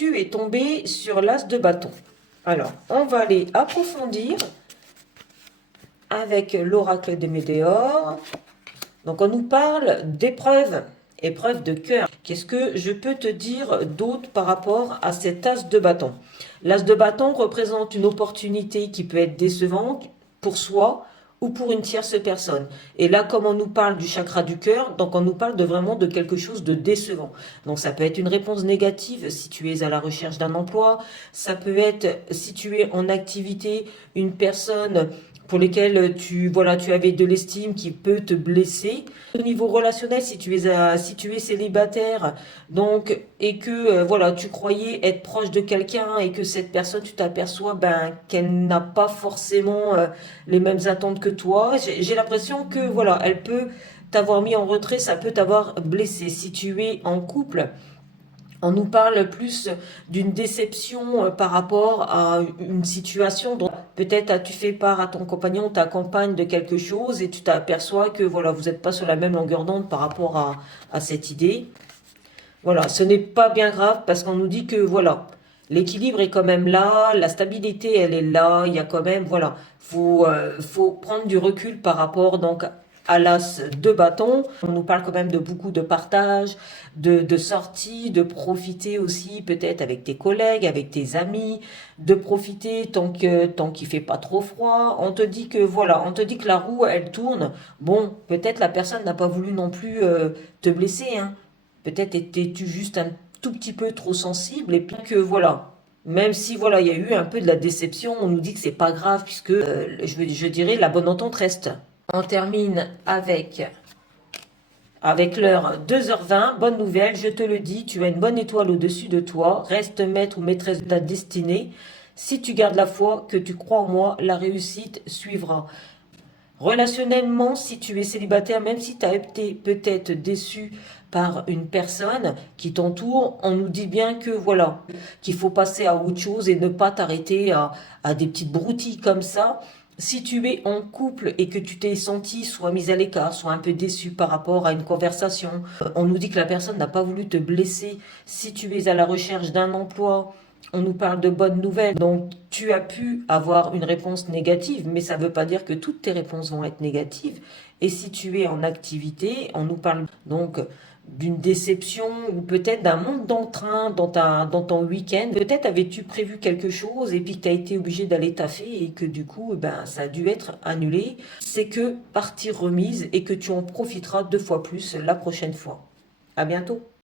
tu es tombé sur l'as de bâton. Alors, on va aller approfondir avec l'oracle de Météor. Donc, on nous parle d'épreuves, épreuves de cœur. Qu'est-ce que je peux te dire d'autre par rapport à cet as de bâton? L'as de bâton représente une opportunité qui peut être décevante pour soi ou pour une tierce personne. Et là, comme on nous parle du chakra du cœur, donc on nous parle de vraiment de quelque chose de décevant. Donc ça peut être une réponse négative si tu es à la recherche d'un emploi, ça peut être si tu es en activité, une personne pour lesquelles tu avais de l'estime qui peut te blesser. Au niveau relationnel, si tu es célibataire, donc, et que, tu croyais être proche de quelqu'un et que cette personne, tu t'aperçois, qu'elle n'a pas forcément, les mêmes attentes que toi. J'ai l'impression que, voilà, elle peut t'avoir mis en retrait, ça peut t'avoir blessé. Si tu es en couple, on nous parle plus d'une déception par rapport à une situation dont peut-être tu fais part à ton compagnon, ta compagne de quelque chose et tu t'aperçois que voilà, vous n'êtes pas sur la même longueur d'onde par rapport à cette idée. Voilà, ce n'est pas bien grave parce qu'on nous dit que voilà, l'équilibre est quand même là, la stabilité elle est là, il y a quand même, voilà, faut prendre du recul par rapport donc à l'as de bâton. On nous parle quand même de beaucoup de partage, de sorties, de profiter aussi peut-être avec tes collègues, avec tes amis, de profiter tant qu'il fait pas trop froid. On te dit que voilà, on te dit que la roue elle tourne. Bon, peut-être la personne n'a pas voulu non plus te blesser, hein. Peut-être étais-tu juste un tout petit peu trop sensible et puis que voilà. Même si voilà, il y a eu un peu de la déception, on nous dit que c'est pas grave puisque je dirais la bonne entente reste. On termine avec l'heure 2h20. Bonne nouvelle, je te le dis, tu as une bonne étoile au-dessus de toi. Reste maître ou maîtresse de ta destinée. Si tu gardes la foi, que tu crois en moi, la réussite suivra. Relationnellement, si tu es célibataire, même si tu as été peut-être déçu par une personne qui t'entoure, on nous dit bien que voilà, qu'il faut passer à autre chose et ne pas t'arrêter à des petites broutilles comme ça. Si tu es en couple et que tu t'es senti soit mis à l'écart, soit un peu déçu par rapport à une conversation, on nous dit que la personne n'a pas voulu te blesser. Si tu es à la recherche d'un emploi, on nous parle de bonnes nouvelles. Donc, tu as pu avoir une réponse négative, mais ça ne veut pas dire que toutes tes réponses vont être négatives. Et si tu es en activité, on nous parle donc d'une déception ou peut-être d'un manque d'entrain dans ton week-end. Peut-être avais-tu prévu quelque chose et puis que tu as été obligé d'aller taffer et que du coup, ça a dû être annulé. C'est que partie remise et que tu en profiteras 2 fois plus la prochaine fois. À bientôt.